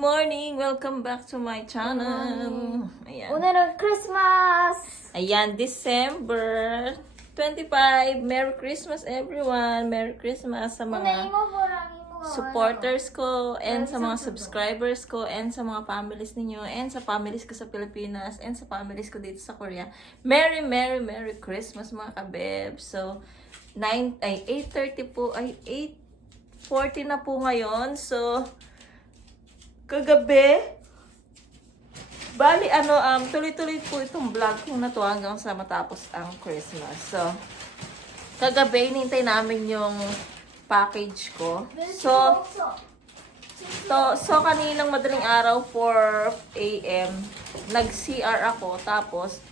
morning! Welcome back to my channel. Ayan. 오늘은 크리스마스. Ayan, December 25. Merry Christmas everyone! Merry Christmas sa 오늘 mga 이모부랑 이모가 supporters ko and sa mga subscribers ko and sa mga families ninyo and sa families ko sa Pilipinas and sa families ko dito sa Korea. Merry, Merry, Merry Christmas mga kabeb. So, 8:30 po, 8:40 na po ngayon. So, kagabi, bali tuloy-tuloy po itong vlog ko na to hanggang sa matapos ang Christmas. So, kagabi, hinintay namin yung package ko. So kaninang madaling araw, 4 a.m., nag-CR ako. Tapos,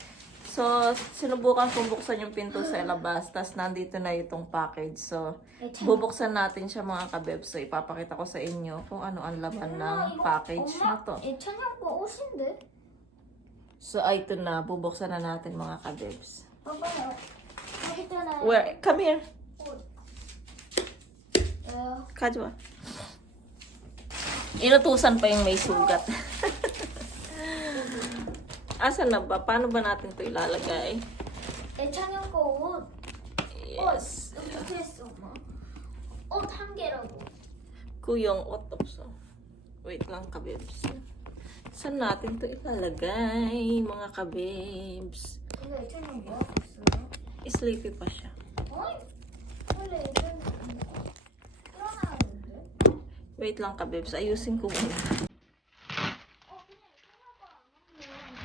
sinubukan kong buksan yung pinto sa labas. Tapos, nandito na itong package. So, bubuksan natin siya mga kabeb. So, ipapakita ko sa inyo kung ano ang laman ng package na to. 예찬이 거 옷인데? So, ito na. Bubuksan na natin mga kabebs. 봐봐요. 있잖아요. Where? Come here. 왜요? Kajwa. Inutusan pa yung may sugat. Asan na ba? Paano ba natin ito ilalagay? 예찬이 거 옷. Yes. 어떻게 했어, 엄마? 옷 한 개라고. Kuyong otopso. Wait lang, kabebs. Saan natin ito ilalagay, mga kabebs? 근데 예찬이 뭐 하고 있어요? Sleepy pa siya. 어이? 원래 예찬이 일어나야 되는데? Wait lang, kabebs. Ayusin ko muna. 그냥 일어나봐 안 하면.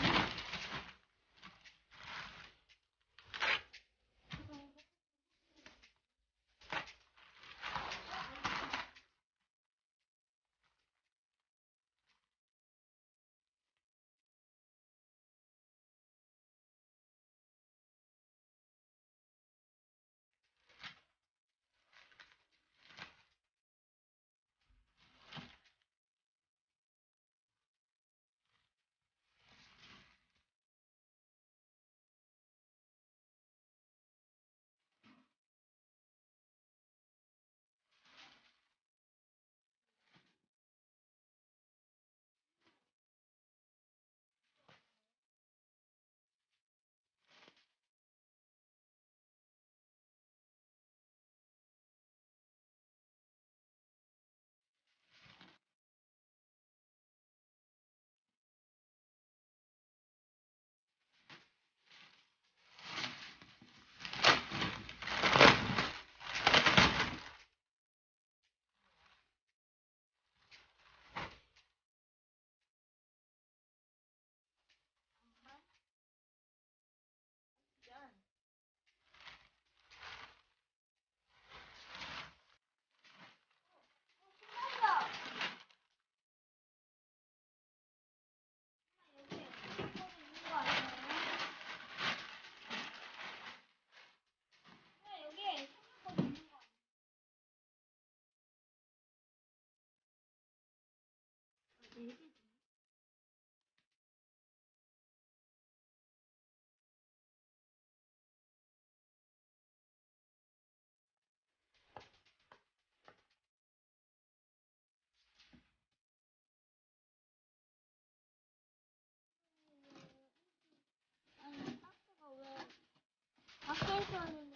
밖에서 하는데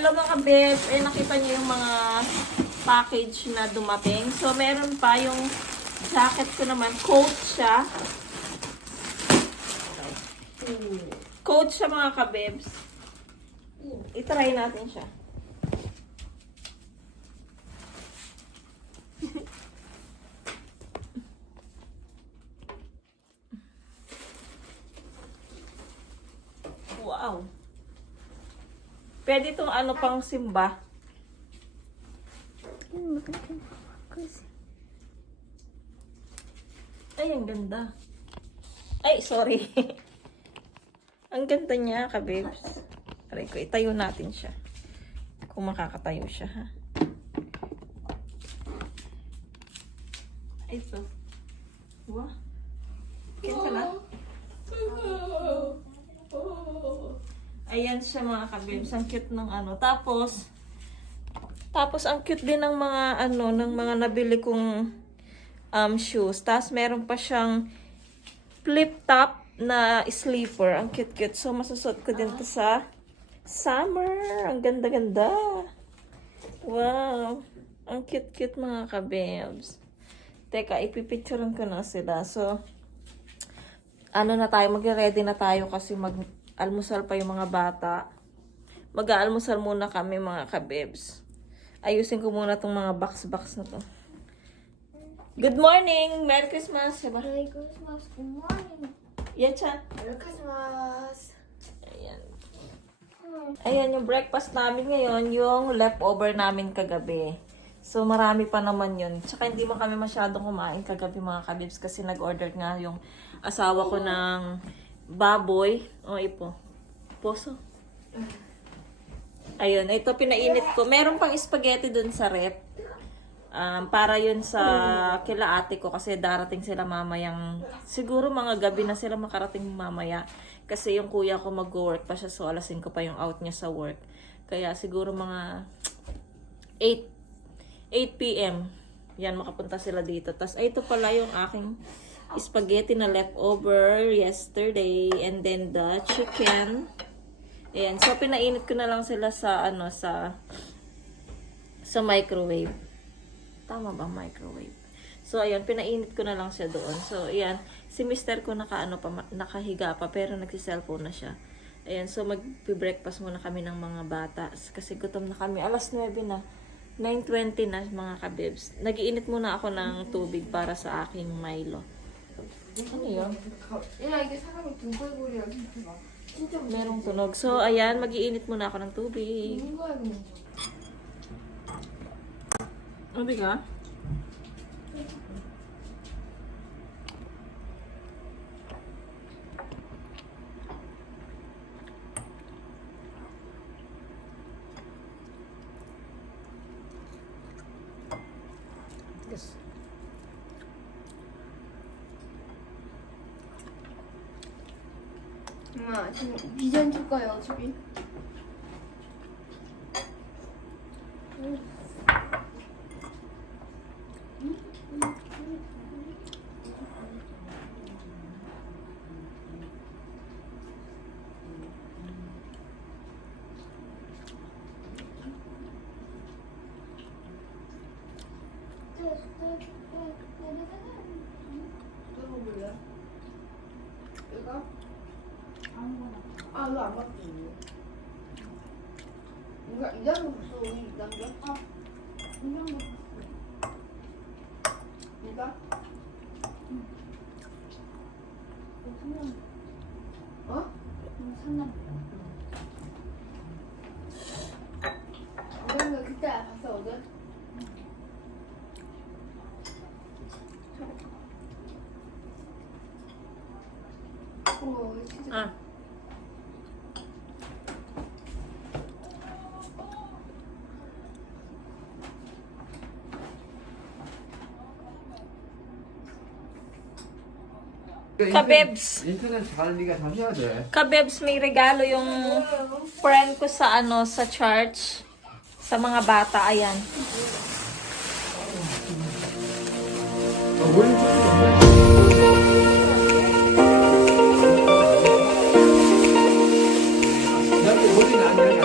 Hello mga kabibs, eh nakita niyo yung mga package na dumating. So meron pa yung jacket ko naman, coat siya. Coat siya mga kabibs. I-try natin siya. Wow. Pwede itong ano pang simba. Ay, ang ganda. Ay, sorry. Ang ganda niya, kabibs. Aray ko, itayo natin siya. Kung makakatayo siya, ha? Ay, ito. Wow. Kinsa na? Ayan siya mga kabibs. Ang cute ng ano. Tapos ang cute din ng mga ano, ng mga nabili kong shoes. Tapos meron pa siyang flip top na sleeper. Ang cute-cute. So masusot ko din to sa summer. Ang ganda-ganda. Wow. Ang cute-cute mga kabibs. Teka, ipipicturean ko na sila. So, ano na tayo, magre-ready na tayo kasi mag-almusal pa yung mga bata. Mag-aalmusal muna kami mga kabibs. Ayusin ko muna tong mga box-box na to. Good morning! Merry Christmas! Diba? Merry Christmas. Good morning. Yan siya. Merry Christmas. Ayan. Ayan yung breakfast namin ngayon, yung leftover namin kagabi. So, marami pa naman yun. Tsaka hindi mo kami masyadong kumain kagabi mga kabibs kasi nag-order nga yung asawa ko ng baboy. O, ipo. Poso. Ayun, ito pinainit ko. Meron pang spaghetti dun sa rep. Para yun sa kila ate ko kasi darating sila mamayang, siguro mga gabi na sila makarating mamaya. Kasi yung kuya ko mag-work pa siya, so alas 5 pa yung out niya sa work. Kaya siguro mga 8 p.m. Yan, makapunta sila dito. Tapos, ito pala yung aking spaghetti na leftover yesterday. And then, the chicken. Ayan. So, pinainit ko na lang sila sa, ano, sa microwave. Tama ba, microwave? So, ayan, pinainit ko na lang siya doon. So, ayan, si mister ko nakahiga pa, pero nagsi-cellphone na siya. Ayan, so, mag-breakfast muna kami ng mga bata. Kasi gutom na kami. Alas 9 na. 9:20 na mga kabibs. Nag-iinit muna ako ng tubig para sa aking Milo. Ano yun? 야, 이게 사람이 등골골이야, 진짜. 진짜 Merong tunog. So, ayan, mag-iinit muna ako ng tubig. 무슨 거야, 이거. Ano ka? Yes. 엄마, 지금 비전 줄까요, 어차피? 들어볼래? 이거? 아, 이거 안 맞지? 이거 2단계 봤어, 우리 2단계? 아, 2단계 봤어. 이거? 응. 3단. 어? 3단. 2단계 그때 봤어, 어제? 오, 진짜. Ah. Kabebs. 인터넷 잘 네가 다 해야 돼. Kabebs, may regalo yung friend ko sa ano, sa church. Sa mga bata, ayan. 어디 나냐?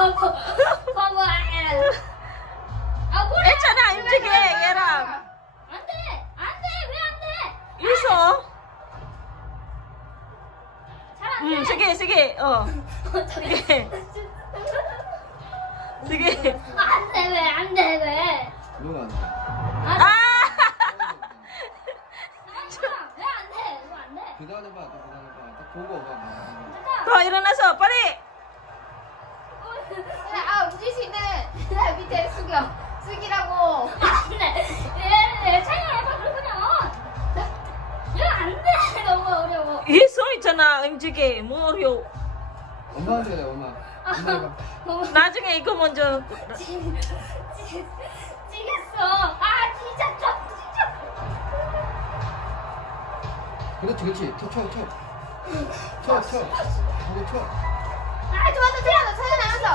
봐봐. 아 뭐야? 했잖아, 임직이, 얘랑. 안돼 왜 안돼? 있어. 잘안돼. sige, sige. sige. sige. 안돼 왜? 누가 안 돼? 아! 왜 안돼? 이거 안돼. 기다려봐, 딱 보고 봐. 더 일어나서, 빨리! 아, 우지 씨는 나 밑에 숙이라고. 안돼. 얘 차이가 그러냐? 이거 안돼. 너무 어려워. 있어, 있잖아, 임직이. 뭐 어려워. 엄마한테 해, 엄마. 엄마가. 나중에 이거 먼저. 찌겠어. 아 진짜 그렇지. 쳐. 하고 쳐. 아, 좋았다. 체력 남았어.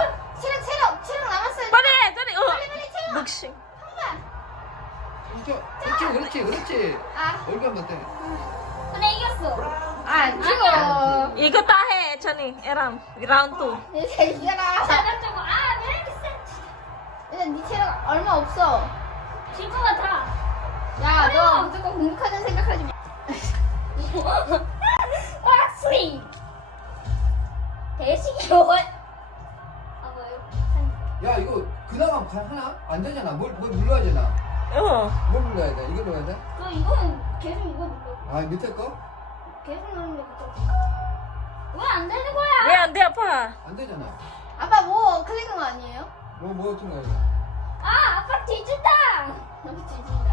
체력 남았어요. 빨리 해, 빨리. 빨리 채워. 묵싱. 그렇지. 아, 얼굴 한번 때. 근데 이겼어. 안 찍어. 이거 다 해, 찬이. 에람. 라운드 2. 이제 이겨라. 잘했다고. 아왜 이렇게 세? 일단 네 체력 얼마 없어. 질것 같아. 야, 너 무조건 공격하는 생각하지 마. 아 스윙. 대식이 뭘? 아 뭐요? 야, 이거 그나마 하나? 안 되잖아. 뭘 눌러야 되나? 뭘 눌러야 돼? 이거 눌러야 돼? 그 이거는 계속 이거 눌러. 아, 밑에 거? 계속 누르는 게 붙어. 왜안 되는 거야? 왜 안 돼, 아파? 안 되잖아. 아빠 뭐 클릭한 거 아니에요? 뭐 어떤 거야? 아 아빠 뒤진다. 너무 뒤진다.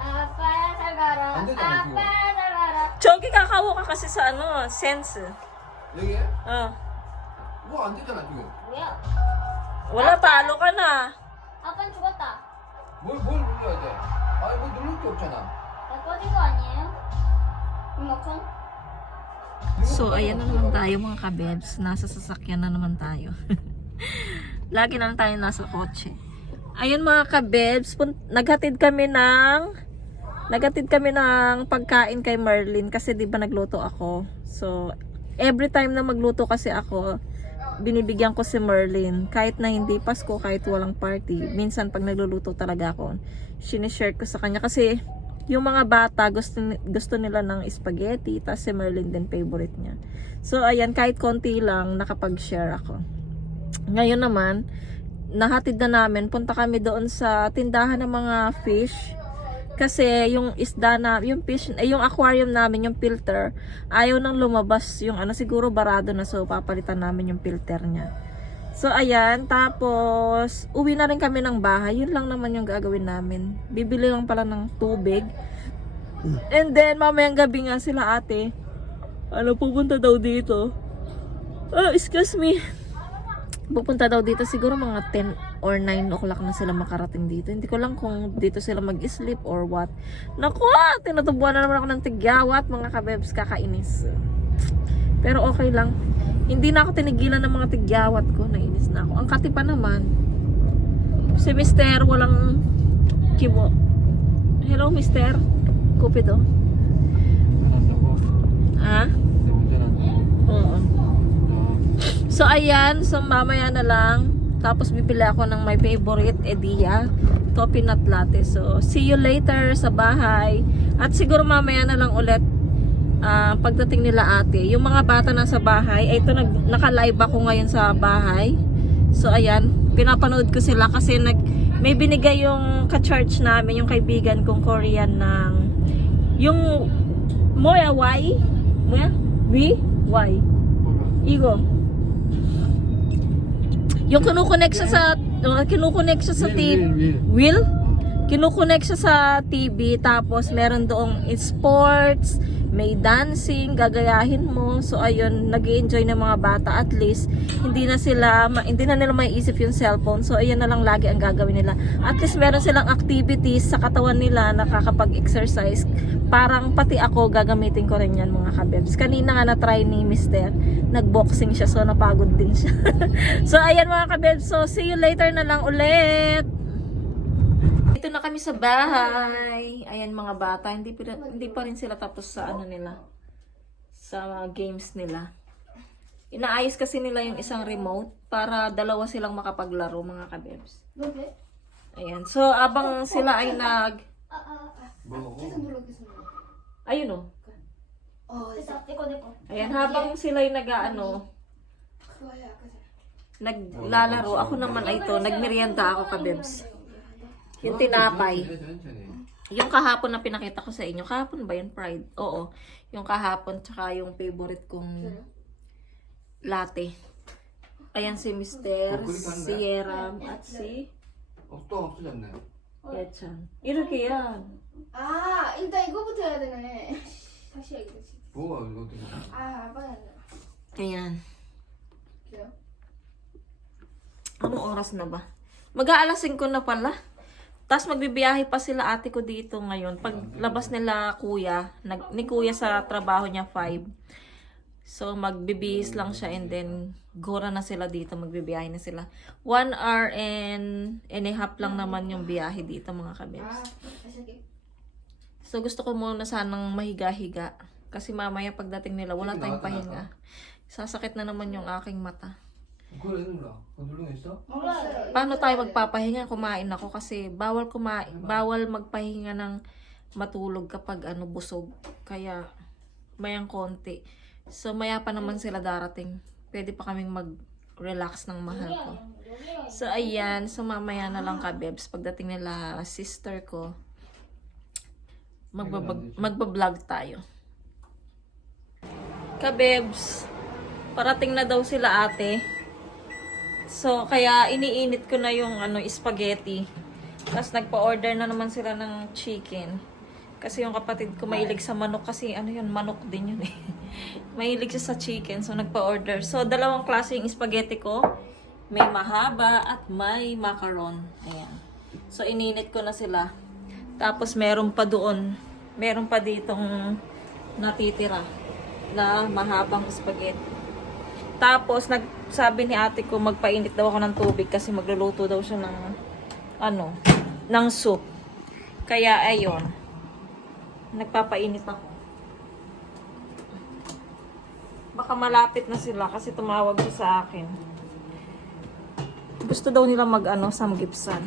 아빠야 잘 가라. 안 되잖아, 지금. 아빠야 잘 가라. 저기 가까워 ka kasi sa ano, sense. 여기에? Oh. 안 되잖아, 지금. 뭐야? Wala, talo ka na. 아빠는 죽었다. 뭘 눌러야 돼? 아니, 뭐 누를 게 없잖아. 나 꺼진 거 아니에요? 리모컨? So, ayan na naman tayo mga kabebs. Nasa sasakyan na naman tayo. Lagi na lang tayo nasa kotse. Ayun mga kabebs, naghatid kami ng pagkain kay Merlin kasi 'di ba nagluto ako. So, every time na magluto kasi ako, binibigyan ko si Merlin kahit na hindi Pasko, kahit walang party. Minsan pag nagluluto talaga ako, sinishare ko sa kanya kasi yung mga bata gusto nila ng spaghetti, tas si Merlin din favorite niya. So ayan, kahit konti lang nakapag-share ako. Ngayon naman, nahatid na namin, punta kami doon sa tindahan ng mga fish. Kasi yung isda na, yung fish, yung aquarium namin, yung filter, ayaw nang lumabas yung siguro barado na, so papalitan namin yung filter niya. So ayan, tapos uwi na rin kami ng bahay. Yun lang naman yung gagawin namin. Bibili lang pala ng tubig. And then mamayang gabi nga sila ate, pupunta daw dito. Excuse me. Pupunta daw dito siguro mga 10 or 9 o'clock na sila makarating dito. Hindi ko lang kung dito sila mag-sleep or what. Naku, tinutubuan na naman ako ng tigyawat, mga kabebs, kakainis. Pero okay lang. Hindi na ako tinigilan ng mga tigyawat ko. Nainis na ako. Ang katipa naman, si Mister walang kibo. Hello, Mister. Kupido. Ah? Oo. So, ayan. So, mamaya na lang. Tapos, bibili ako ng my favorite, Edia. Coconut latte. So, see you later sa bahay. At siguro mamaya na lang ulit pagdating nila ate. Yung mga bata na sa bahay. Ito, naka-live ako ngayon sa bahay. So, ayan. Pinapanood ko sila kasi may binigay yung ka-church namin, yung kaibigan kong Korean ng yung Moya Y. Moya? Y? Igo. Yung kinukonek siya sa TV. Will? Kinukonek siya sa TV, tapos meron doong sports, may dancing, gagayahin mo. So ayun, nag-i-enjoy ng mga bata. At least hindi na nila maiisip yung cellphone. So ayun na lang lagi ang gagawin nila. At least meron silang activities sa katawan nila, nakakapag-exercise. Parang pati ako gagamitin ko rin yan, mga kabebs. Kanina nga na-try ni Mister, nag-boxing siya, so napagod din siya. So ayan mga kabebs, so see you later na lang ulit. Dito na kami sa bahay. Ayan mga bata, hindi pa rin sila tapos sa nila, sa games nila. Inaayos kasi nila yung isang remote para dalawa silang makapaglaro, mga kabebs. 뭔데? Ayan. So, abang sila ay 뭐? 계속 눌러 계속 눌러. ayun o. 됐어. 내거. Ayan, habang sila ay 그거야 아까 전에. naglalaro, ako naman ay ito, nagmerienda ako, kabebs. Yung tinapay. 천천히. Yung kahapon na pinakita ko sa inyo. Kahapon ba yun? Pride? Oo. Yung kahapon, tsaka yung favorite kong latte. Ayan si Mr. si Yeram at si 또 없어졌네. Yechan. 이렇게 yan. 아 일단 이거부터 해야 되네. 다시 해야겠지. 뭐가 어떻게? 아 아빠는 Ayan. 그래요? Anong oras na ba? Mag-aalas 5 na pala. Tapos magbibiyahe pa sila ate ko dito ngayon. Pag labas nila kuya, ni kuya sa trabaho niya 5. So magbibihis lang siya and then gora na sila dito, magbibiyahe na sila. 1 hour and a half lang naman yung biyahe dito, mga kabebs. 다시 할게. So gusto ko muna sanang mahiga-higa. Kasi mamaya pagdating nila, wala tayong pahinga. Sasakit na naman yung aking mata. 그걸 왜 눌러? 그거 누르고 있어? 몰랐어요. Paano tayo magpapahinga? Kumain ako kasi bawal bawal magpahinga ng matulog kapag busog. Kaya mayang konti. So maya pa naman sila darating. Pwede pa kaming mag-relax ng mahal ko. So ayan, so mamaya na lang kabebs. Pagdating nila sister ko, magbablog tayo. Kabebs, parating na daw sila ate. So, kaya iniinit ko na yung spaghetti. Tapos nagpa-order na naman sila ng chicken. Kasi yung kapatid ko mahilig sa manok. Kasi manok din yun eh. Mahilig siya sa chicken. So, nagpa-order. So, dalawang klase yung spaghetti ko. May mahaba at may macaron. Ayan. So, ininit ko na sila. Tapos, meron pa doon. Meron pa ditong natitira na mahabang spaghetti. Tapos, nagsabi ni ate ko, magpainit daw ako ng tubig kasi magluluto daw siya ng, ng soup. Kaya, ayun. Nagpapainit ako. Baka malapit na sila kasi tumawag siya sa akin. Gusto daw nila samgipsal.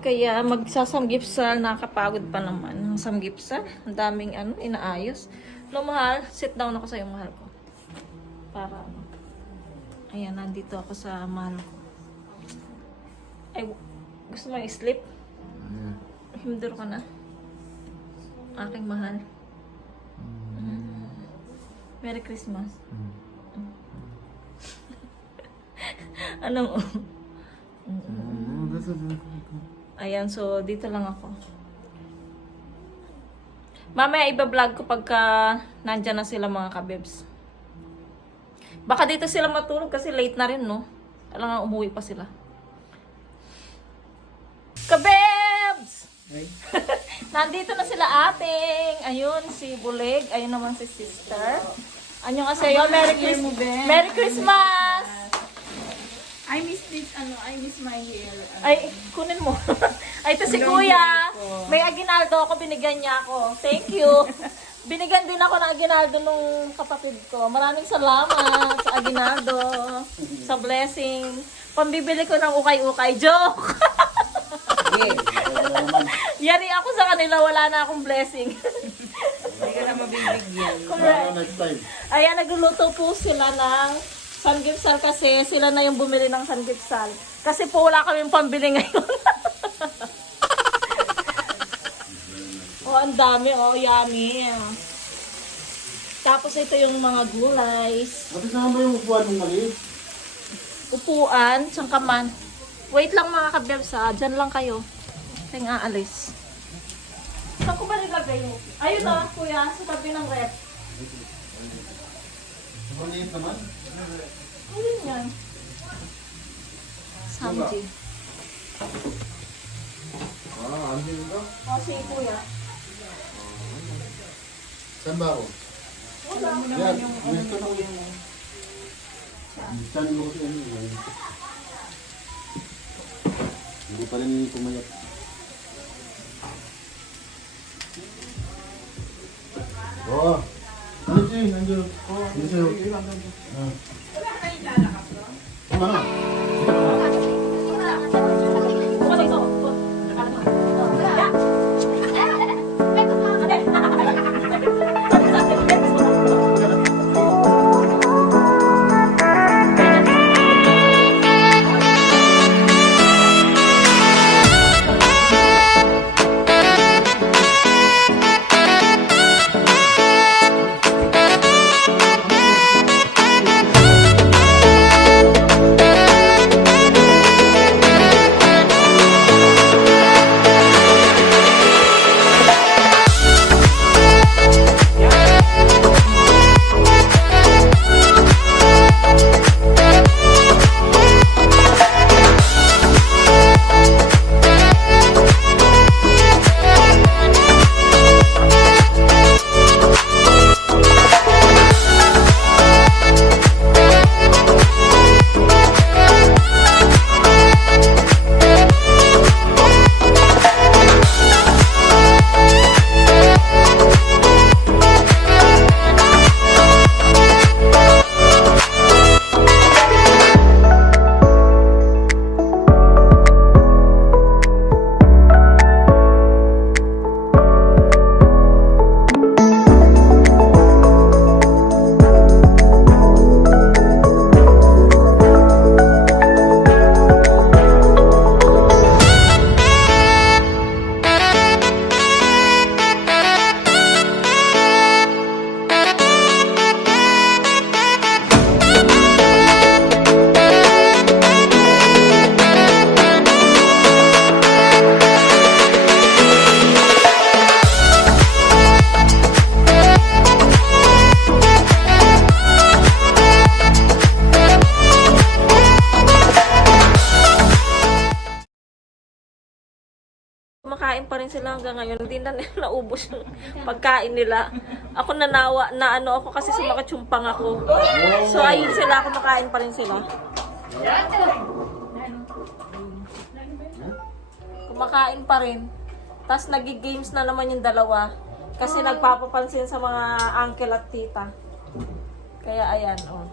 Kaya, magsasamgipsal, nakakapagod pa naman. Ang samgipsal, ang daming inaayos. No, mahal, sit down ako sa'yo, mahal ko. Para ayan, nandito ako sa mahal ko. Ay, gusto mo i-sleep? Himdur ka na. Aking mahal. Merry Christmas. Anong ayan, so dito lang ako. Mamaya iba-vlog ko pagka nandyan na sila, mga kabebs. Baka dito sila matulog kasi late na rin, no? Alam nga, umuwi pa sila. Kabebs! Nandito na sila ating. Ayun, si Bulig. Ayun naman si sister. Anyong asayo. Merry Christmas! Merry Christmas! I miss this, I miss my hair. Ay, kunin mo. Ay, ito si Kuya. May aginaldo ako, binigyan niya ako. Thank you. Binigyan din ako ng aginaldo nung kapatid ko. Maraming salamat sa aginaldo, sa blessing. Pambibili ko ng ukay-ukay. Joke! Yari ako sa kanila, wala na akong blessing. Hindi ka na mabibigyan. Correct. Ayan, nagluluto po sila ng samgipsal kasi sila na yung bumili ng samgipsal. Kasi po wala kaming pambili ngayon. Oh, ang dami. Oh, yummy. Tapos ito yung mga gulays. Bakit naman ba yung upuan mong mali? Upuan, sangkaman. Wait lang, mga kabebs, ha. Diyan lang kayo. Kaya nga alis. Saan ko ba nilagay mo? Ayun na, kuya, sa tabi ng rep. Maliit naman. Ayun yan. Samji. Ano yun ito? O, si kuya. Saan ba ako? Wala. Yan, gusto na ulit. Saan mo kasi ano? Hindi pa rin pumayat. Oh, Ano siya? Nandiyo. Hindi sa'yo. Ah. Ano? Kumakain pa rin sila hanggang ngayon. Hindi na nila naubos yung pagkain nila. Ako nanawa na ano ako kasi sumakatsumpang ako. So ayun sila, kumakain pa rin sila. Kumakain pa rin. Tapos nagi-games na naman yung dalawa. Kasi nagpapapansin sa mga uncle at tita. Kaya ayan, oh.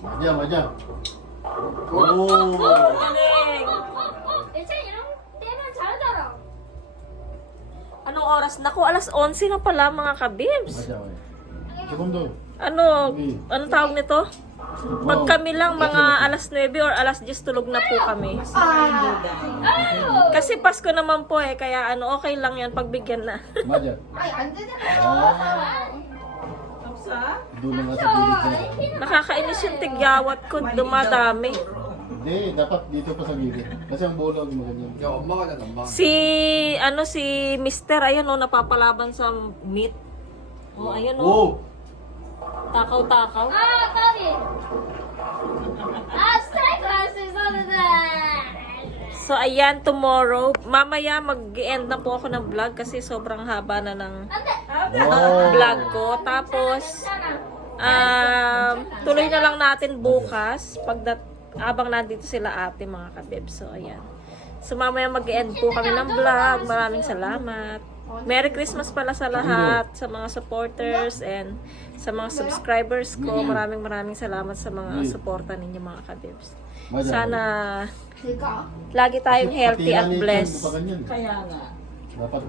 Madya, madya. Oh. Galing! 예찬이 이런 때는 잘하잖아. Anong oras? Naku, alas 11 na pala mga kabibs. Madya, madya. Segundo. Anong tawag nito? Pag kami lang mga alas 9 or alas 10 tulog na po kami. Kasi Pasko naman po eh, kaya ano, okay lang yan pagbigyan na. Madya. 아니 안 되잖아. Doon na nga sa gilid niya. Nakakainis yung tigyawat ko, dumadami. Hindi, dapat dito pa sa gilid. Kasi ang bola ang maganyan. 야 엄마가 잖아 엄마. Si Mister, ayan o, napapalaban sa meat. O, ayan o. Oh! Takaw-takaw. 아, 까비. 아, 스트라이크 할 수 있었는데. So, ayan, tomorrow. Mamaya, mag-end na po ako ng vlog kasi sobrang haba na ng vlog ko. Tapos, tuloy na lang natin bukas abang nandito sila ate mga kabib. So, ayan. So, mamaya mag-end po kami ng vlog. Maraming salamat. Merry Christmas pala sa lahat, sa mga supporters and sa mga subscribers ko. Maraming salamat sa mga suporta ninyo mga kabibs. Sana lagi tayong healthy at blessed. Kaya Kaya nga. Dapat